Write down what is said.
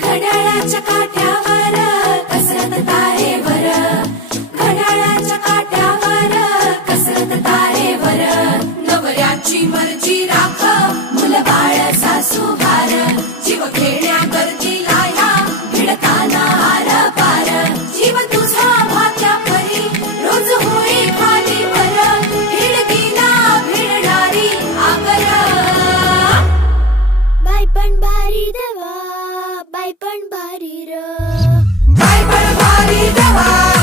घड्याळाच्या काट्यावर कसरत तारेवर, घड्याळाच्या काट्यावर कसरत तारेवर, नवऱ्याची मर्जी राख मुलबाळ सासू भार, जीव खेळण्या गरजीला ह्या भिडताना आर पार, जीव तुझा भात्या परी रोज होई खाली वर, भिडकीला भिडणारी आगर. बाई पण भारी देवा, बाई पण भारी र, बाई पण भारी देवा.